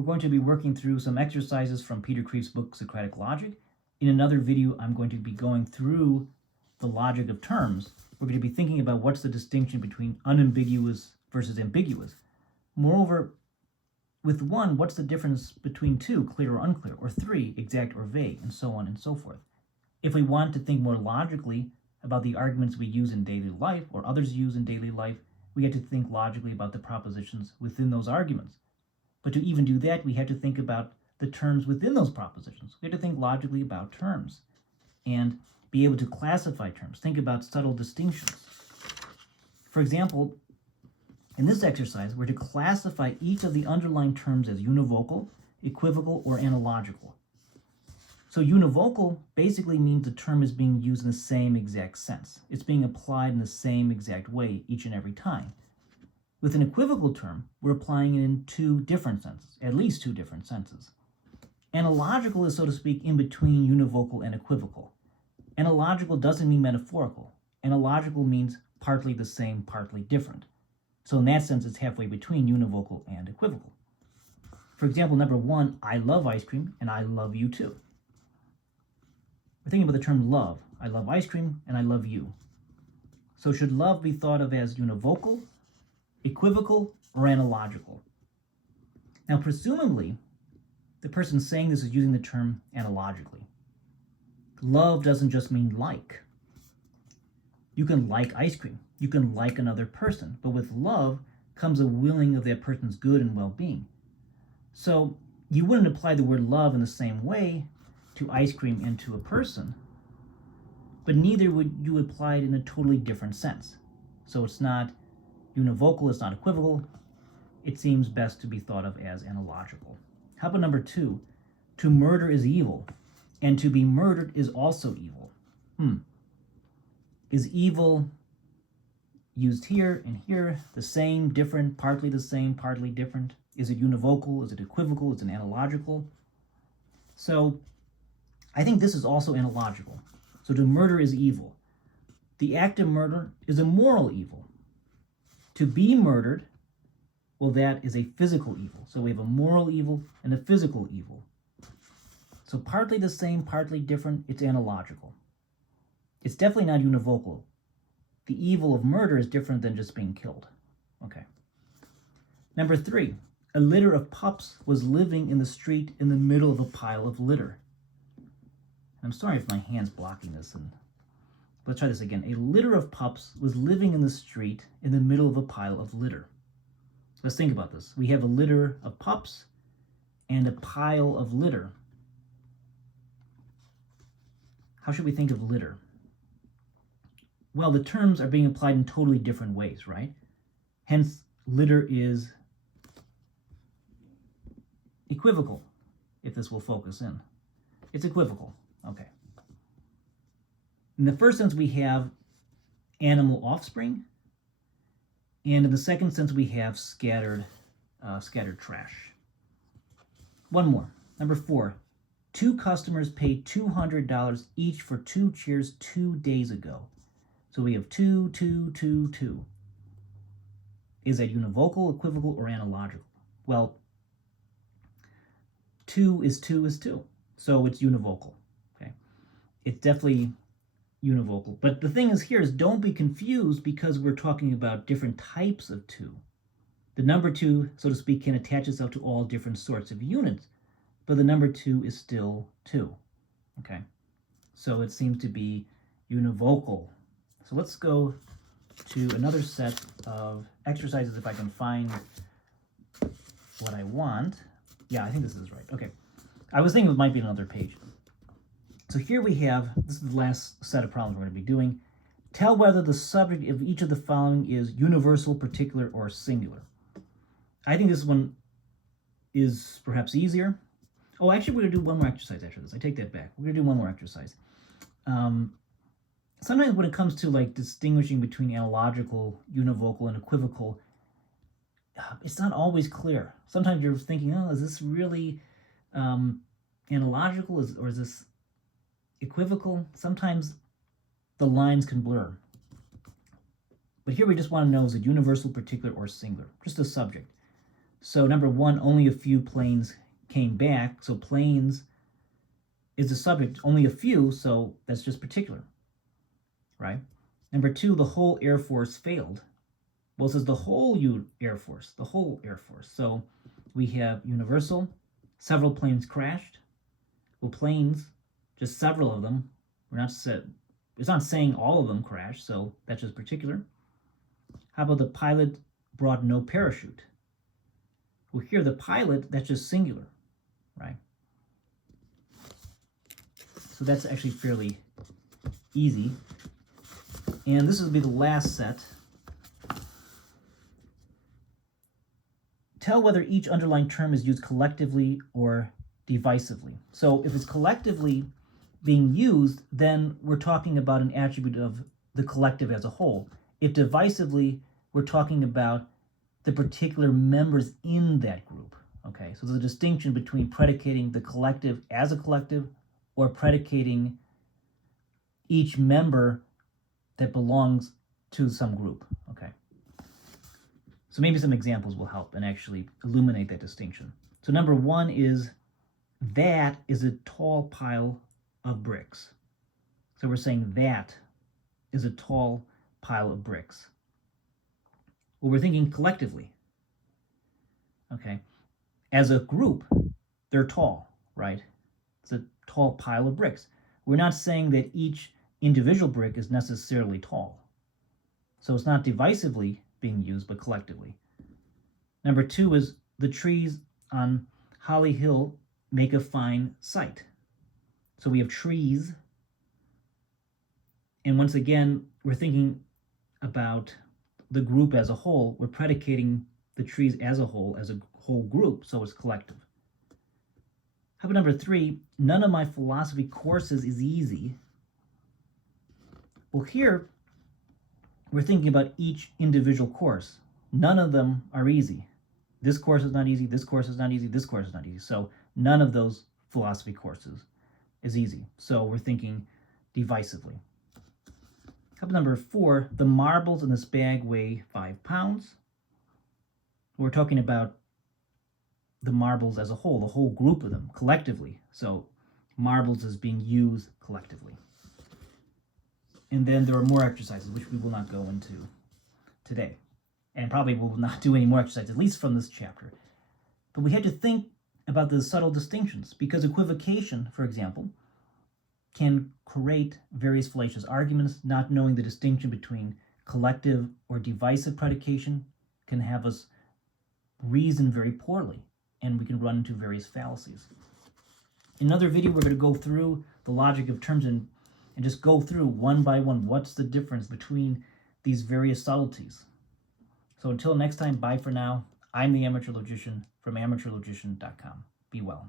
we're going to be working through some exercises from Peter Kreeft's book, Socratic Logic. In another video, I'm going to be going through the logic of terms. We're going to be thinking about what's the distinction between unambiguous versus ambiguous. Moreover, with 1, what's the difference between 2, clear or unclear, or 3, exact or vague, and so on and so forth. If we want to think more logically about the arguments we use in daily life or others use in daily life, we have to think logically about the propositions within those arguments. But to even do that, we have to think about the terms within those propositions. We have to think logically about terms and be able to classify terms, think about subtle distinctions. For example, in this exercise, we're to classify each of the underlying terms as univocal, equivocal, or analogical. So univocal basically means the term is being used in the same exact sense. It's being applied in the same exact way each and every time. With an equivocal term, we're applying it in 2 different senses, at least 2 different senses. Analogical is, so to speak, in between univocal and equivocal. Analogical doesn't mean metaphorical. Analogical means partly the same, partly different. So in that sense, it's halfway between univocal and equivocal. For example, number 1, I love ice cream and I love you too. We're thinking about the term love. I love ice cream and I love you. So should love be thought of as univocal, equivocal, or analogical? Now, presumably, the person saying this is using the term analogically. Love doesn't just mean like. You can like ice cream. You can like another person. But with love comes a willing of that person's good and well-being. So you wouldn't apply the word love in the same way to ice cream and to a person, but neither would you apply it in a totally different sense. So it's not univocal, it's not equivocal. It seems best to be thought of as analogical. How about number 2? To murder is evil, and to be murdered is also evil. Is evil used here and here the same, different, partly the same, partly different? Is it univocal? Is it equivocal? Is it analogical? So I think this is also analogical. So to murder is evil. The act of murder is a moral evil. To be murdered, well, that is a physical evil. So we have a moral evil and a physical evil. So partly the same, partly different, it's analogical. It's definitely not univocal. The evil of murder is different than just being killed. Okay. Number 3, a litter of pups was living in the street in the middle of a pile of litter. I'm sorry if my hand's blocking this. Let's try this again. A litter of pups was living in the street in the middle of a pile of litter. Let's think about this. We have a litter of pups and a pile of litter. How should we think of litter? Well, the terms are being applied in totally different ways, right? Hence, litter is equivocal, if this will focus in. It's equivocal. Okay. In the first sense, we have animal offspring, and in the second sense, we have scattered trash. One more. Number 4. 2 customers paid $200 each for 2 chairs 2 days ago. So we have 2, 2, 2, 2. Is that univocal, equivocal, or analogical? Well, 2 is 2 is 2. So it's univocal. Okay. It's definitely univocal. But the thing is here is don't be confused because we're talking about different types of 2. The number 2, so to speak, can attach itself to all different sorts of units, but the number 2 is still 2. Okay. So it seems to be univocal. So let's go to another set of exercises if I can find what I want. Yeah, I think this is right. Okay. I was thinking it might be another page. So here we have, this is the last set of problems we're going to be doing. Tell whether the subject of each of the following is universal, particular, or singular. I think this one is perhaps easier. Oh, actually, we're going to do one more exercise after this. I take that back. We're going to do one more exercise. Sometimes when it comes to like distinguishing between analogical, univocal, and equivocal, it's not always clear. Sometimes you're thinking, oh, is this really analogical or is this equivocal? Sometimes the lines can blur. But here we just want to know, is it universal, particular, or singular? Just a subject. So number one, only a few planes came back. So planes is the subject, only a few, so that's just particular, right? Number two, the whole Air Force failed. Well, it says the whole Air Force, the whole Air Force. So we have universal, several planes crashed. Well, planes, just several of them. It's not saying all of them crashed, so that's just particular. How about the pilot brought no parachute? Well, here the pilot, that's just singular, right? So that's actually fairly easy. And this will be the last set. Tell whether each underlying term is used collectively or divisively. So if it's collectively being used, then we're talking about an attribute of the collective as a whole. If divisively, we're talking about the particular members in that group. Okay, so there's a distinction between predicating the collective as a collective or predicating each member that belongs to some group. Okay. So maybe some examples will help and actually illuminate that distinction. So number one is, that is a tall pile of bricks. So we're saying that is a tall pile of bricks. Well, we're thinking collectively. Okay. As a group, they're tall, right? It's a tall pile of bricks. We're not saying that each individual brick is necessarily tall. So it's not divisively being used, but collectively. Number two is, the trees on Holly Hill make a fine sight. So we have trees. And once again, we're thinking about the group as a whole. We're predicating the trees as a whole group, so it's collective. How about number three? None of my philosophy courses is easy. Well, here we're thinking about each individual course. None of them are easy. This course is not easy, this course is not easy, this course is not easy. So none of those philosophy courses is easy. So we're thinking divisively. How about number four? The marbles in this bag weigh 5 pounds. We're talking about the marbles as a whole, the whole group of them, collectively. So marbles is being used collectively. And then there are more exercises, which we will not go into today. And probably will not do any more exercises, at least from this chapter. But we had to think about the subtle distinctions, because equivocation, for example, can create various fallacious arguments. Not knowing the distinction between collective or divisive predication can have us reason very poorly, and we can run into various fallacies. In another video, we're going to go through the logic of terms and just go through one by one what's the difference between these various subtleties. So until next time, bye for now. I'm the Amateur Logician from amateurlogician.com. Be well.